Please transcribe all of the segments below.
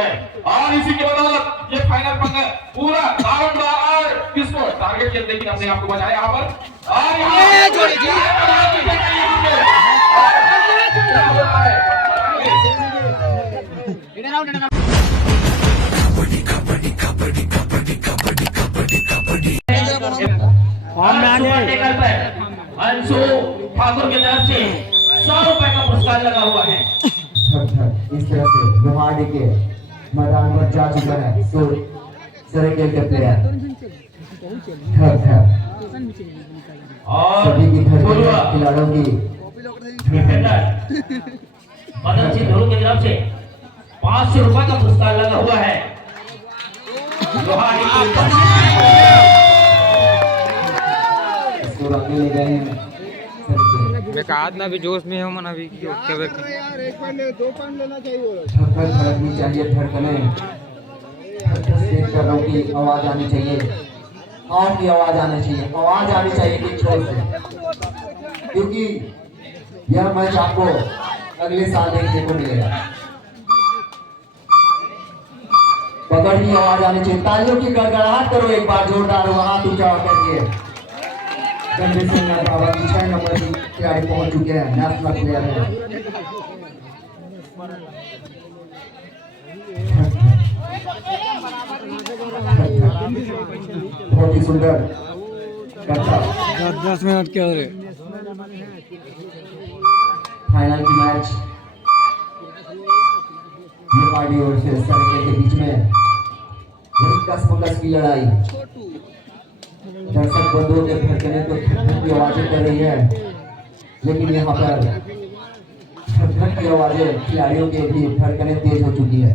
है और इसी के बदौलत ये फाइनल पंगा पूरा दारोमदार किसको टारगेट किया, लेकिन अपने आप को बचाया यहाँ पर और अंशु ठाकुर की तरफ से 100 रुपए का पुरस्कार लगा हुआ है। इस तरह से लोहाड़ी के मैदान पर जा चुका है तो सरेकेल के प्लेयर और सभी की खिलाड़ियों की डिफेंडर मदन सिंह धुरू की तरफ से 500 रुपए का पुरस्कार लगा हुआ है। लोहाड़ी ले गए हैं ना भी जोश में हो मन अभी यार एक पान ले 2 पान लेना चाहिए, धड़कन धड़कनी चाहिए, धड़कने कर रहा हूँ कि आवाज आनी चाहिए, हाथ की आवाज आनी चाहिए, आवाज आनी चाहिए कि छोर से, क्योंकि यह मैच आपको अगले साल देखने को मिलेगा। पकड़ की आवाज आनी चाहिए, तालियों की गड़गड़ाहट करो एक बार जोरदार, वहां तू चाह करके रणवीर सिंह नारावा की 6 नंबर की खिलाड़ी पहुंच चुके हैं, नेशनल प्लेयर है। बहुत ही सुंदर 10 मिनट के और फाइनल की मैच लोहाड़ी और फिर सरेकेल के बीच में बड़ी कस-मकस की लड़ाई, दर्शक बंधुओं के धड़कने तो धड़कन की आवाजें कर रही है, लेकिन यहाँ पर धड़कन की आवाजें खिलाड़ियों के भी धड़कने तेज हो चुकी है।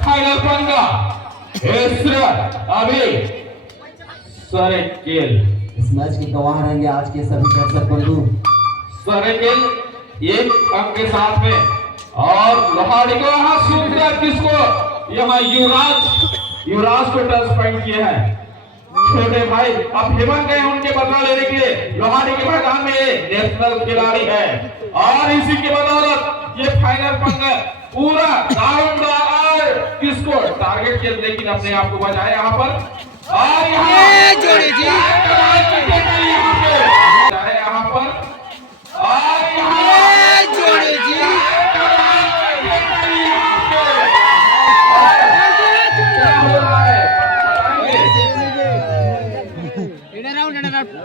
फाइनल पंगा अभी सरेकेल इस मैच के गवाह रहेंगे आज के सभी दर्शक बंधु। सरेकेल एक अंक के साथ में और लोहाड़ी को यहाँ सुंदर किसको यहाँ युवराज को टच पॉइंट किए हैं। छोटे भाई अब हेमंत गए उनके बदला लेने के लिए लोहाड़ी के मैदान में नेशनल खिलाड़ी है और इसी के बदौलत ये फाइनल पंगा पूरा दारोमदार किसको टारगेट किया, लेकिन अपने आप को बचाया यहाँ पर और यहाँ पर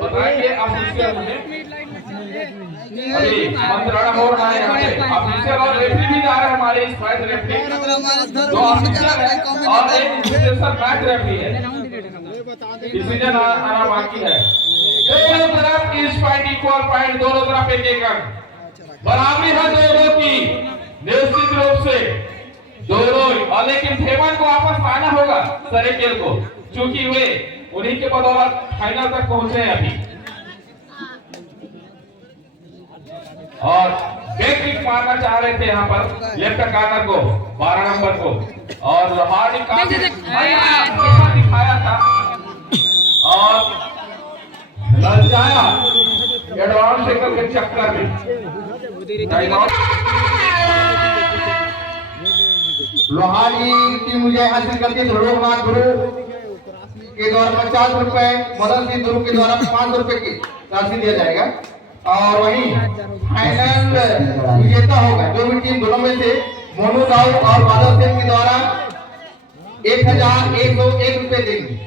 बताइए आप अभी मंत्रालय हो रहा है यहाँ पे, अब इसके बाद रेफरी भी जा रहे हैं हमारे इस मैच रेफरी और एक स्पेशल मैच रेफरी है, डिसीजन आना बाकी है। दोनों तरफ की इस पॉइंट इक्वल पॉइंट, दोनों तरफ एक अंक, बराबरी है दोनों की निश्चित रूप से दोनों, और लेकिन हेमंत को वापस आना होगा सरेकेल को, क्योंकि वे उन्हीं के बदौलत फाइनल तक पहुंचे हैं अभी। और बैक किक मारना चाह रहे थे यहाँ पर लेफ्ट कार्नर को 12 नंबर को, और लोहाड़ी का दिखाया था और ललचाया एडवांस एंगल के चक्कर में। लोहाड़ी टीम विजय हासिल करती है। ध्रुवनाथ गुरु के द्वारा 50 रुपए, मदन सिंह गुरु के द्वारा 500 रुपए की राशि दिया जाएगा और वहीं फाइनल विजेता होगा जो भी टीम दोनों में से मोनू राव और बादल सिंह के द्वारा 1101 रुपए देंगे।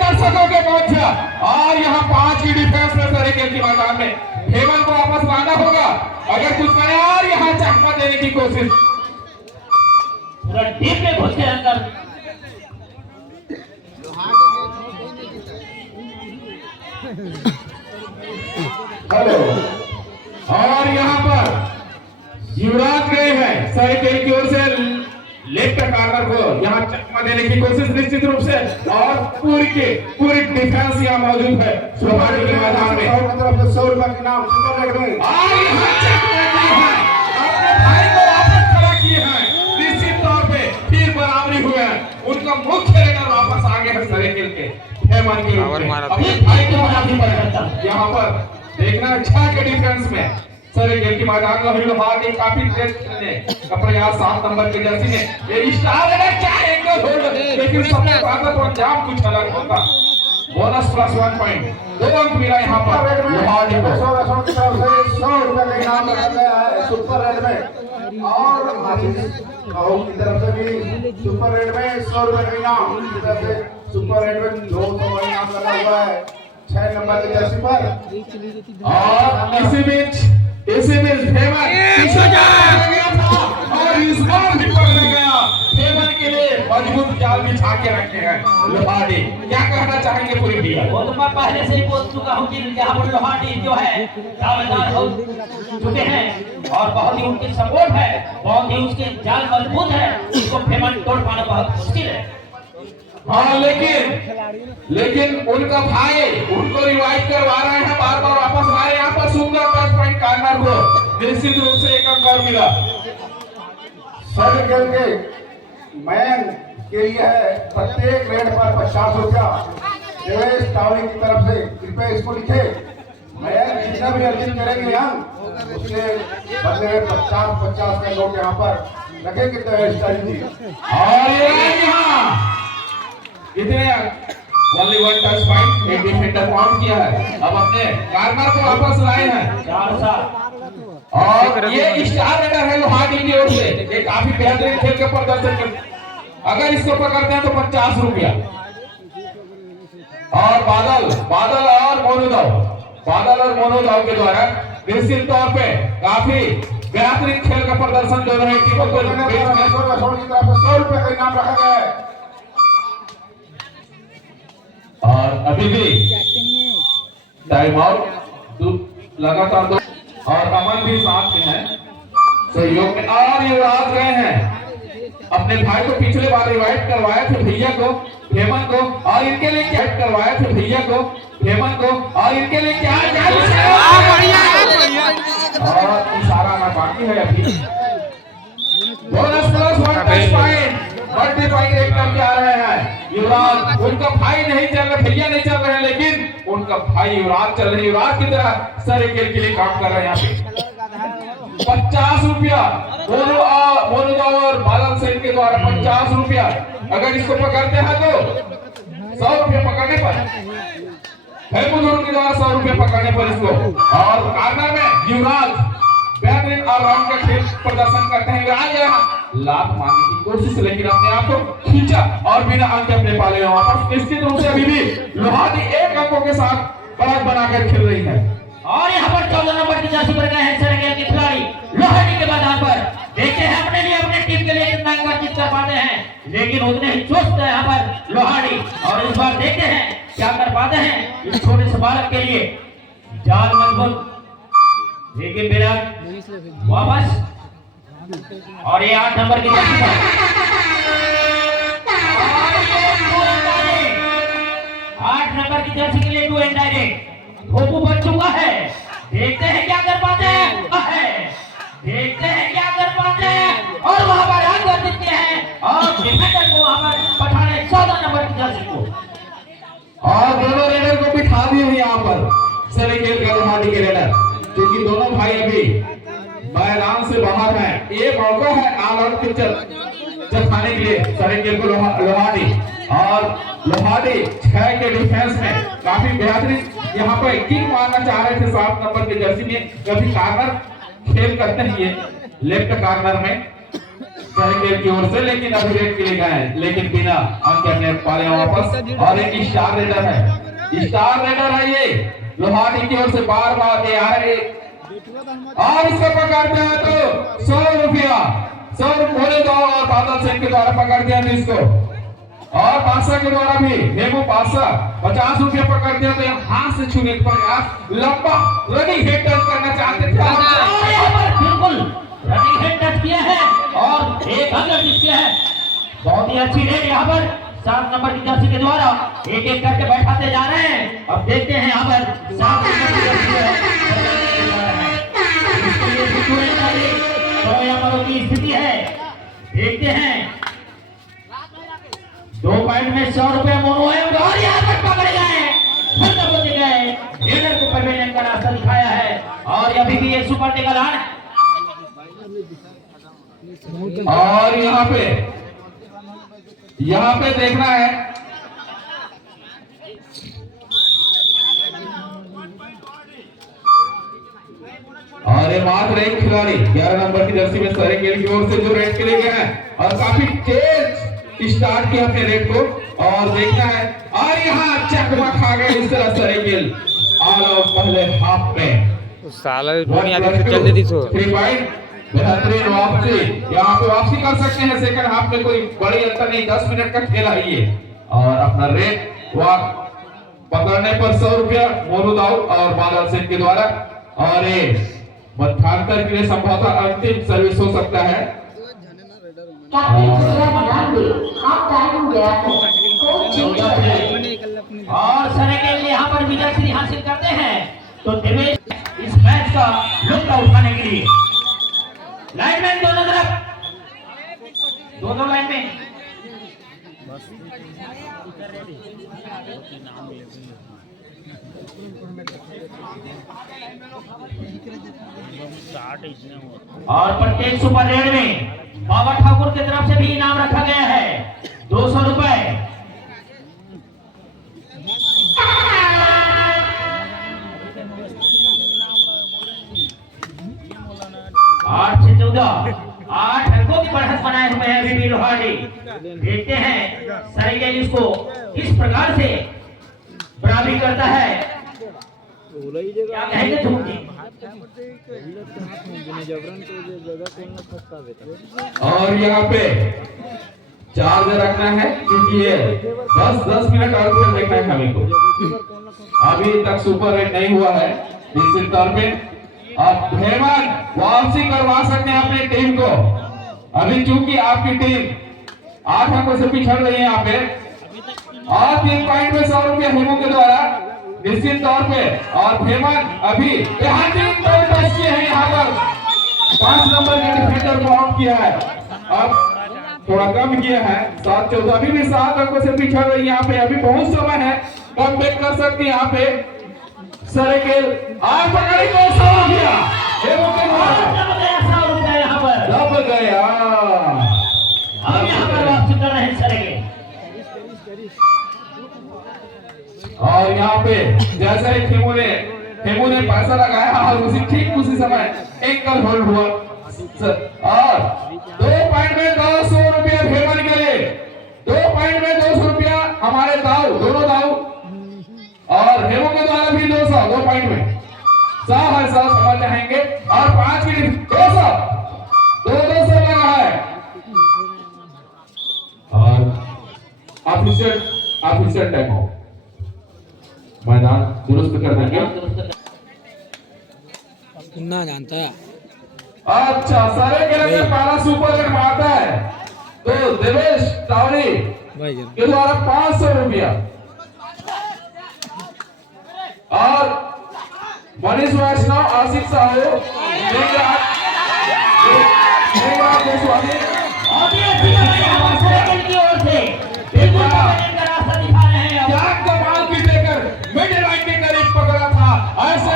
दर्शकों के पहुंचा और यहाँ 5 की डिफेंस में सरेकेल की मैदान में हेमंत को वापस लाना होगा अगर कुछ करे और यहाँ चकमा देने की कोशिश, पूरा डीप में घुस के अंदर हेलो, और यहाँ पर युवराज गए हैं सरेकेल की ओर से लेफ्ट कार्नर को यहाँ चकमा देने की कोशिश निश्चित रूप से, और पूरी डिफेंस यहाँ मौजूद है लोहाड़ी के मैदान में। 100 रुपए के नाम सुपर रेट में और यहाँ चकमा दी है, अपने भाई को वापस खड़ा किए हैं निश्चित तौर पे, फिर बराबरी हुए हैं। उनका मुख्य रेडर वापस आ गए हैं सरेकेल के हेमन के रूप में। अपने भाई को बराबरी पर यहाँ पर देखना अच्छा के डिफेंस में सरेकेल की मैदान में लोहाड़ी काफी तेज खेलने का प्रयास 7 नंबर के जर्सी ने। ये स्टार रेडर क्या एंगल होल्ड, लेकिन सबसे ज्यादा तो अंजाम कुछ अलग होगा। बोनस प्लस 1 पॉइंट, 2 अंक मिला यहाँ पर लोहाड़ी को। 100 की तरफ से 100 रुपए का इनाम रखा गया है सुपर रेट में, और आशीष काऊ की तरफ से भी सुपर रेट में 100 रुपए का इनाम, की तरफ से सुपर रेट में 200 का इनाम लगा हुआ है 6 नंबर की जर्सी पर। और इसी बीच फेमन पीछे जा गया था और इस बार भी पकड़ गया। फेमन के लिए मजबूत जाल बिछा के रखे हैं लोहाड़ी। क्या कहना चाहेंगे पूरी भैया? वो तो मैं पहले से ही बोल चुका हूँ कि यहाँ पर लोहाड़ी जो है दावेदार हो चुके हैं और बहुत ही उनकी सपोर्ट है, बहुत ही उसके जाल मजबूत है, उसको फेमन तोड़ पाना बहुत मुश्किल है। हाँ, लेकिन उनका भाई उनको रिवाइव करवा रहे हैं, बार बार वापस ला रहे हैं। यहाँ पर सुंदर टच पॉइंट कार्नर को निश्चित रूप से 1 अंक और मिला। सरेकेल के मैन के लिए है प्रत्येक रेड पर 50 रुपया। देवेश टावरी की तरफ से कृपया इसको लिखे, मैन जितना भी अर्जित करेंगे हम उसके बदले में 50-50 का नोट यहाँ पर रखेंगे। देवेश टावरी जी और यहाँ इतने ओनली 1 टच पॉइंट, एक डिफेंडर काउंट किया है। अब अपने कार्नर को वापस लाए हैं 4-7 और ये स्टार रेडर है लोहाड़ी की ओर से। ये काफी बेहतरीन खेल के प्रदर्शन कर, अगर इसको पकड़ते हैं तो 50 रुपया। और बादल और मोनोदाव के द्वारा निश्चित तौर पे काफी बेहतरीन खेल का प्रदर्शन जो रहे टीमों को 100 रुपए का इनाम रखा गया है। और अभी भी टाइम आउट लगातार 2 और अमन भी साथ में है सहयोग में। और युवराज गए हैं, अपने भाई को पिछले बार रिवाइव करवाए थे भैया को हेमन को, और इनके लिए क्या करवाए थे भैया को हेमन को, और इनके लिए क्या और इशारा ना बाकी है अभी। Bonus plus 1 touch point multiplying एक करके आ रहे हैं युवराज। उनका भाई नहीं चल रहे, भैया नहीं चल रहे हैं, लेकिन उनका भाई युवराज चल रहे हैं। युवराज की तरह सरेकेल के लिए काम कर रहे हैं यहाँ पे। 50 रुपया मोनोदाव और बादल सेन के द्वारा 50 रुपया। अगर इसको पकड़ते हैं तो 100 रुपया पकड़ने पर, हेमन के द्वारा 100 रुपया पकड़ने पर इसको। और कार्नर में युवराज बेहतरीन ऑलराउंड का खेल प्रदर्शन करते हैं। आ गया लाभ मारने की कोशिश, लेकिन अपने आप को खींचा और बिना अंक अपने पाले वापस। निश्चित रूप से अभी भी लोहाड़ी 1 अंकों के साथ बढ़त बनाकर खेल रही है। और यहाँ पर 14 नंबर की जर्सी पर गए हैं सरेकेल के खिलाड़ी लोहाड़ी के मैदान पर। देखते हैं अपने लिए अपने टीम के लिए कितना अंक अर्जित कर पाते हैं, लेकिन उतने ही चुस्त है यहाँ पर लोहाड़ी। और इस बार देखते हैं क्या कर पाते हैं इस छोटे से बालक के लिए। जाल मजबूत, लेकिन बिना वापस। और ये 8 नंबर की जर्सी पर 8 नंबर की जर्सी के लिए 2 एंड डायरेक्ट धोपू बन चुका है। देखते हैं क्या कर पाते हैं, देखते हैं क्या कर पाते हैं। और वहां पर अंक अर्जित किए हैं और डिफेंडर को वहां पर पठाने 14 नंबर की जर्सी को। और दोनों रेडर को बिठा दिए हैं यहाँ पर सरेकेल का लोहाड़ी के रेडर, क्योंकि दोनों भाई अभी मैदान से बाहर हैं। ये मौका है ऑलआउट पिक्चर जताने के लिए सरेकेल को लोहाड़ी। और लोहाड़ी 6 के डिफेंस में काफी बेहतरीन यहाँ पर किक मारना चाह रहे थे 7 नंबर के जर्सी में। कभी कार्नर खेल करते हैं ये लेफ्ट कार्नर में सरेकेल की ओर से, लेकिन अभी रेड के लिए गए, लेकिन बिना अंक अपने पाले वापस। और एक स्टार रेडर है ये लोहाड़ी की ओर से, बार बार ये आ रहे और इसको पकड़ते हैं तो 100 रुपया 100 रुपये और बादल सेन के द्वारा पकड़ते हैं इसको। और बादशाह के द्वारा भी हेमू बादशाह 50 रुपया पकड़ दिया तो यहाँ हाथ से छूने के प्रयास लंबा रनिंग हेड टच करना चाहते थे और यहाँ पर बिल्कुल रनिंग हेड टच किया है और एक अंदर जीत किया है। बहुत ही अच्छी रेड यहाँ पर 7 नंबर की जर्सी के द्वारा एक एक करके बैठाते जा रहे हैं। अब देखते हैं यहाँ पर 7 नंबर की जर्सी है तो यहाँ पर की स्थिति है। देखते हैं 2 पॉइंट में 100 रुपए मोनू है और यहाँ पर पकड़े गए खत्म होते गए। रेडर को परवेन का रास्ता दिखाया है और अभी भी ये सुपर टेकल आन और यहाँ पे देखना है और ये मात्र एक खिलाड़ी 11 नंबर की जर्सी में सरे गेल की ओर से जो रेड के लिए गया है और काफी तेज स्टार्ट किया अपने रेड को और देखना है और यहाँ चकमा खा गए इस तरह सरे गेल और पहले हाफ में उस साला दुनिया के चल देती सो 3 पॉइंट बेहतरीन वापसी। यहाँ पे वापसी कर सकते हैं सेकंड हाफ में, कोई बड़ी अंतर नहीं, 10 मिनट का खेल है ये और अपना रेट पकड़ने पर 100 रुपया मोनू दाऊ और बादल सेन के द्वारा और ये मध्यांतर के लिए संभवतः अंतिम सर्विस हो सकता है। और सरेकेल यहाँ पर विजय श्री हासिल करते हैं तो दिवेश इस मैच का लुत्फ उठाने के लिए लाइनमैन दोनों तरफ दोनों लाइन में और प्रत्येक सुपर रेड में बाबा ठाकुर की तरफ से भी इनाम रखा गया है 200 रुपए। 8 से 14 8 अंकों की बढ़त बनाए हुए हैं बीबी लोहाड़ी। देखते हैं सरेकेल इसको किस प्रकार से बराबरी करता है। क्या कहेंगे झूठी और यहाँ पे चार्ज रखना है क्योंकि ये 10 मिनट और खेल देखना है हमें को। अभी तक सुपर रेड नहीं हुआ है निश्चित तौर पे। अब हेमंत वापसी करवा सकते हैं अपनी टीम को। अभी चूंकि आपकी टीम 8 अंकों से पिछड़ रही है यहाँ पे और 3 पॉइंट में 100 रुपया हेमू के द्वारा निश्चित तौर पे। और हेमंत अभी यहाँ 3 पॉइंट बचे हैं यहाँ पर 5 नंबर के डिफेंडर को आउट किया है। अब थोड़ा कम किया है 7-14 अभी भी 7 अंकों से पिछड़ रही है यहाँ पे। अभी बहुत समय है कम बैक कर सकती है यहाँ पे सरेकेल। आज पकड़ी को 100 रुपया हेमू के द्वारा 100 रुपया यहाँ पर दब गया। अब यहाँ पर वापसी कर रहे हैं सरेकेल। और यहाँ पे जैसे ही हेमू ने पैसा लगाया और ठीक उसी समय एंकल होल्ड हुआ और 2 पॉइंट में 200 रुपया हेमन के लिए। 2 पॉइंट में 200 रुपया हमारे दाऊ दोनों दाऊ और हेमू के द्वारा भी 200 2 पॉइंट में 100 है 100 समझ जाएंगे और 5 की 200 200 लगा है और ऑफिशियल टाइम आउट मैदान दुरुस्त कर देंगे। ना जानता है अच्छा सारे के लिए पहला सुपर रेड मारता है तो देवेश टावरी के द्वारा 500 रुपया और मनीष वैष्णव आशिक साहू गोस्वामी की ओर से बिल्कुल का रास्ता दिखा रहे हैं। क्या कमाल की देकर मिड लाइन के करीब पकड़ा था ऐसे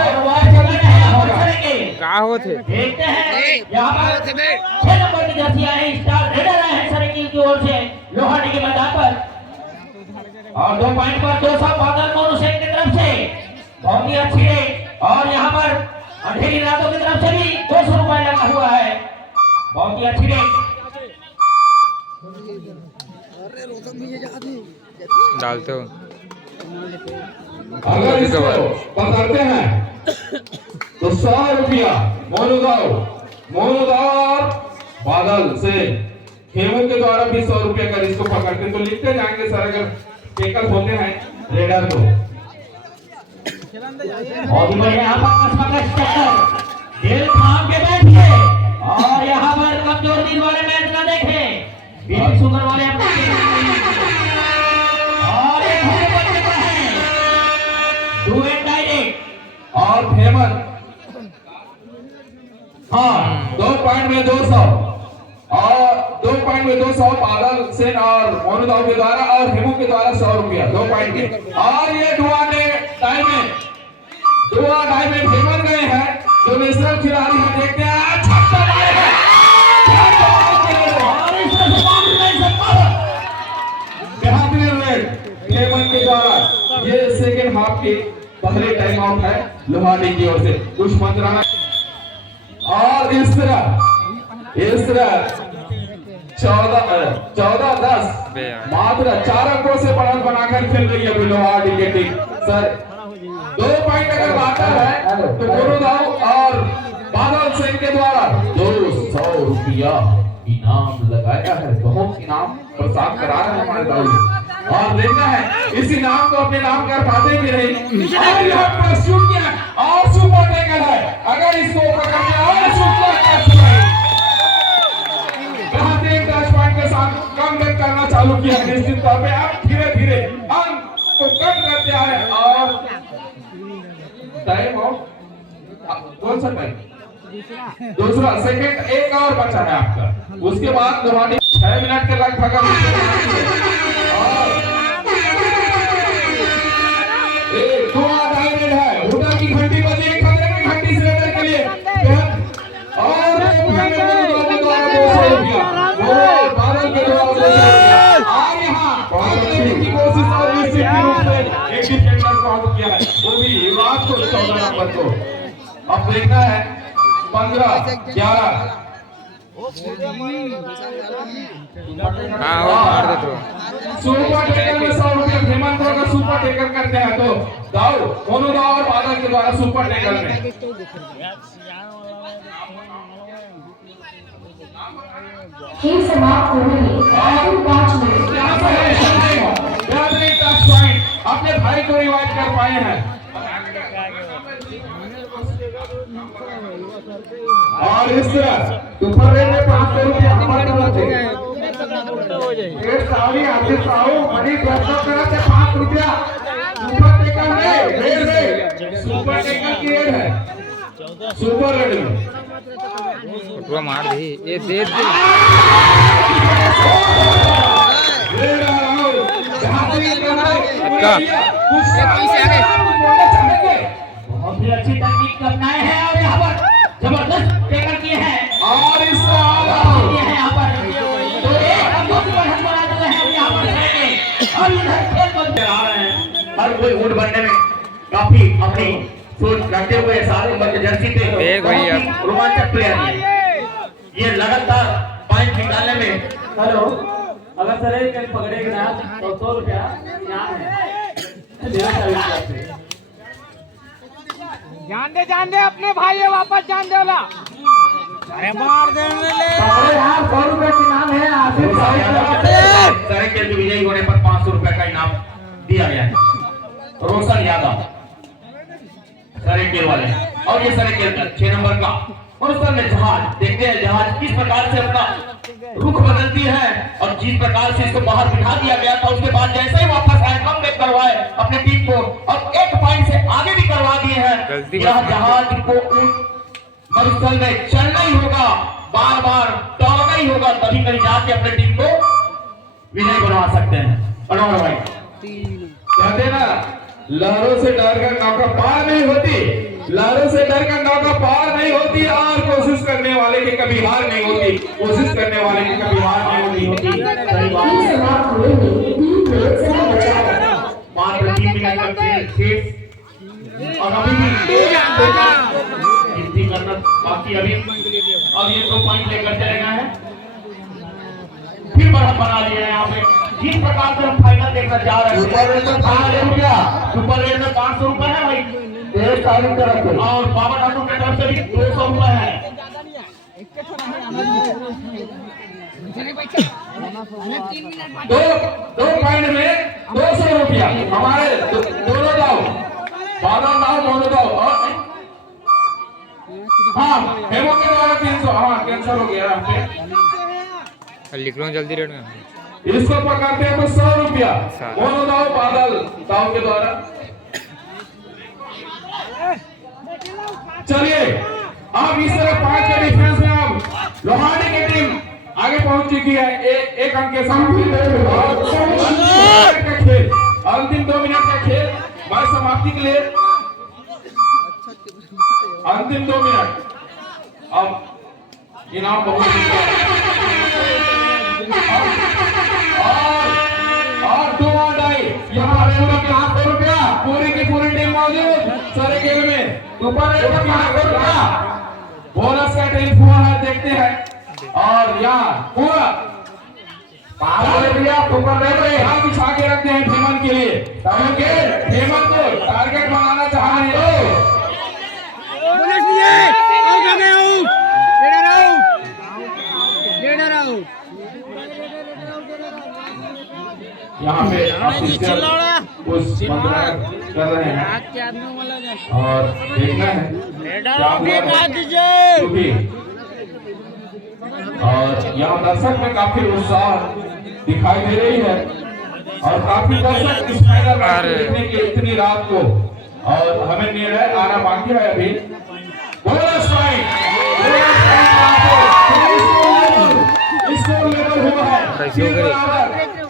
क्या होते देखते हैं यहाँ पर 6 नंबर की जर्सी आए स्टार रेडर आए हैं सरेकेल की ओर से लोहाड़ी के मैदान पर और 2 पॉइंट पर 200 बादल मोनू सेन की तरफ से बहुत ही अच्छी है। और यहाँ पर अंधेरी रातों की तरफ से भी 200 रुपए लगा हुआ है बहुत ही अच्छी है। डालते हो अगर इसको पकड़ते हैं तो 100 रुपया मोनू दाऊ और बादल से हेमू के द्वारा भी 100 रुपया का इसको पकड़ते तो लिखते जाएंगे सर, अगर टेकल होते हैं रेडर को। और बढ़िया यहाँ पर कसमकस टक्कर, दिल थाम के बैठिए और यहाँ पर कमजोर दिल वाले मैच ना देखें, बीपी शुगर वाले अपने और एक होने पर चुका है, डू एंड डायरेक्ट और हेमंत हाँ 2 पॉइंट में 200 और 2 पॉइंट में 200 बादल सेन और मोनुदाव के द्वारा और हेमू के द्वारा 100 रुपया 2 पॉइंट के। और ये दुआ टाइम में हेमंत गए हैं जो नेशनल खिलाड़ी हैं, देखते हैं छक्का मारेगा और इसमें से बाउंड्री लाइन से पार बेहतरीन रेड हेमंत के द्वारा। ये सेकेंड हाफ के पहले टाइम आउट है लोहानी की ओर से कुछ मंत्राना। और इस तरह 14-10 मात्र 4 अंकों से बढ़त बनाकर खेल रही है लोहानी की टीम। सर 2 पॉइंट अगर बाटा है तो मोनुदाव और बादल सेन के द्वारा 200 रुपया इनाम लगाया है। बहुत इनाम प्रसाद करा रहे हैं हमारे दाऊ और देखना है इस इनाम को अपने नाम कर पाते कि नहीं। और यहाँ पर शूट किया और सुपर टेकल है, अगर इसको पकड़ना और सुपर टच है, बेहतरीन टच पॉइंट के साथ कम बैक करना चालू किया है। निश्चित तौर पे अब धीरे धीरे अंक को कम करते आए और टाइम ऑफ कौन सा टाइम दूसरा सेकंड एक और बचा है आपका। उसके बाद लोहानी 6 मिनट के लगभग और एक 2.5 मिनट है। होटल की घंटी बजी, एक खतरे की घंटी सिलेंडर के लिए और 200 रुपया बादल के द्वारा 200 रुपया। और यहाँ की कोशिश और निश्चित रूप से एक डिफेंडर को आउट किया है, वो भी युवराज को 14 नंबर को। अब देखना है 15-11 हाँ वो मार दे तो सुपर टेकर में 100 रुपया हेमंत को अगर सुपर टेकर करते हैं तो दाऊ मोनुदाव और बादल के द्वारा सुपर टेकर में खेल समाप्त होने में 5 मिनट। बेहतरीन टच पॉइंट अपने भाई को रिवाइव कर पाए हैं। और इस तरह सुपर रेट में 500 रुपया हमारे तरफ से एक सावी आसिफ साहू बड़ी प्रश्न करते 5 रुपया सुपर टेकर में रेड है, सुपर टेकर की रेड है, सुपर रेड में फोटो मार दी ये दे दे बहुत ही अच्छी तकनीक अपनाए हैं और यहाँ पर जबरदस्त टेकल किए हैं और इस किए हैं यहाँ पर तो एक अंकों की बढ़त बना देते हैं यहाँ पर रहेंगे और इधर खेल बंद करा रहे हैं। हर कोई वोट बनने में काफी अपनी सोच रखते हुए सारे नंबर के जर्सी पे रोमांचक प्लेयर है। ये लगातार पॉइंट निकालने में हेलो अगर सर एक पकड़ेगा ना तो 100 रुपया यहाँ है। जान दे अपने भाई है वापस जान दे वाला अरे मार दे ले यार 100 रुपए का इनाम है आसिफ सारे खेल के विजयी होने पर 500 रुपए का इनाम दिया गया है। रोशन यादव सारे खेल वाले और ये सारे खेल का 6 नंबर का और उस पर जहाज देखते हैं जहाज किस प्रकार से अपना रुख बदलती है और जिस प्रकार से इसको बाहर बिठा दिया गया था उसके बाद जैसे ही वापस आए कम बैक करवाए अपनी टीम को और 1 पॉइंट से आगे भी करवा दिए हैं। यह जहाज को मरुस्थल में चलना ही होगा, बार बार दौड़ना ही होगा, तभी कहीं जाके अपनी टीम को विजय बनवा सकते हैं। अनवर भाई कहते ना लहरों से डरकर नौका पार नहीं होती, लहरों से डरकर नौका पार नहीं होती और कोशिश करने वाले की कभी हार नहीं होती, कोशिश करने वाले की कभी हार नहीं होती। सही बात है। मात्र 3 मिनट का खेल शेष और अभी भी गिनती करना बाकी अभी अब ये 2 पॉइंट लेकर चले गए हैं, फिर बढ़त बना लिया है यहाँ पे। जिस प्रकार से हम फाइनल देखना चाह रहे हैं सुपर रेट में 500 रुपए है भाई और बाबा ठाकुर की तरफ से भी 200 रुपए है। दो दो पॉइंट में 200 रुपया हमारे दोनों दाव, बादल दाव दोनों दाव। और हाँ हेमो के द्वारा 300, हाँ कैंसिल हो गया यहाँ पे। लिख लो जल्दी रेट में। इसको पकड़ते हैं तो 100 रुपया दोनों दाव, बादल दाव के द्वारा। चलिए अब इस तरह 5 के डिफरेंस में अब लोहानी की टीम आगे पहुंच चुकी है एक अंक के साथ। का खेल, अंतिम 2 मिनट का खेल मैच समाप्ति के लिए, अंतिम 2 मिनट। अब इनाम बहुत और 2 डाई यहाँ 500 रुपया, पूरी की पूरी टीम मौजूद सारे खेल में। ऊपर 500 रुपया बोनस का टीम हुआ है, देखते हैं। और यहाँ पूरा 500 रुपया ऊपर यहाँ बिछा के रखते हैं हेमंत के लिए, क्योंकि हेमंत को टारगेट बनाना चाह रहे हैं। यहाँ पे कुछ कर रहे हैं और देखना है और यहाँ दर्शक में काफी उत्साह दिखाई दे रही है और काफी दर्शक इस फाइनल मैच देखने के इतनी रात को। और हमें निर्णय आना बाकी है अभी। बोनस पॉइंट स्कोर लेवल हुआ है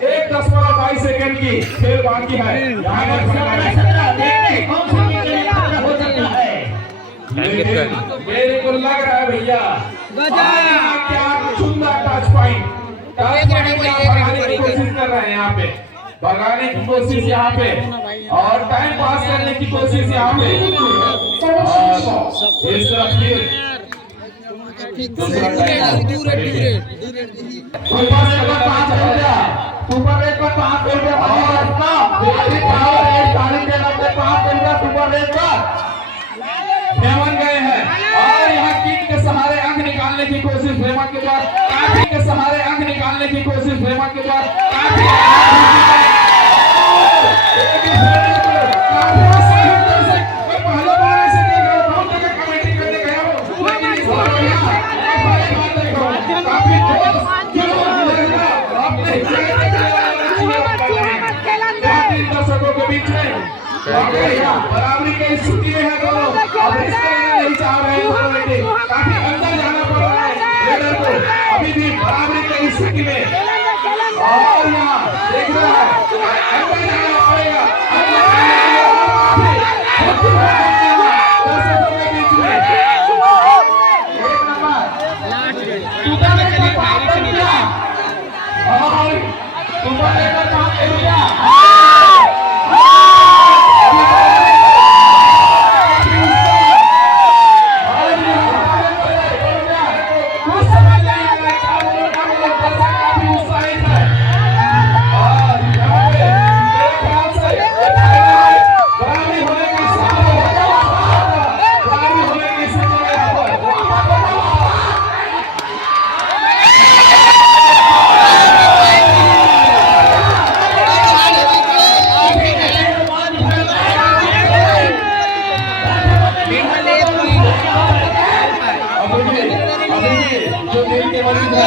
1.22 सेकंड की खेल बाकी है। यहाँ पर मेरे को लग रहा है भैया क्या चुंदा टच पॉइंट भगाने की कोशिश कर रहे हैं यहाँ पे, भगाने की कोशिश यहाँ पे और टाइम पास करने की कोशिश यहाँ पे। और इस तरफ फिर दूसरा सुपर रेट पर 500 रुपया हेमंत गए हैं और यहाँ किंग के सहारे अंक निकालने की कोशिश हेमंत के द्वारा, काफी के सहारे अंक निकालने की कोशिश हेमंत के द्वारा। दर्शकों के बीच में बराबरी की स्थिति में है दोनों, अब इसको नहीं चाह रहे हैं, काफी अंदर जाना पड़ रहा है रेडर को, अभी भी बराबरी की स्थिति में। और यहाँ देख रहा है अंदर जाना पड़ेगा, दर्शकों के बीच में 1 नंबर सुपर लेकर 500 रुपया और सुपर लेकर 500 रुपया। जो दिल के मरीज है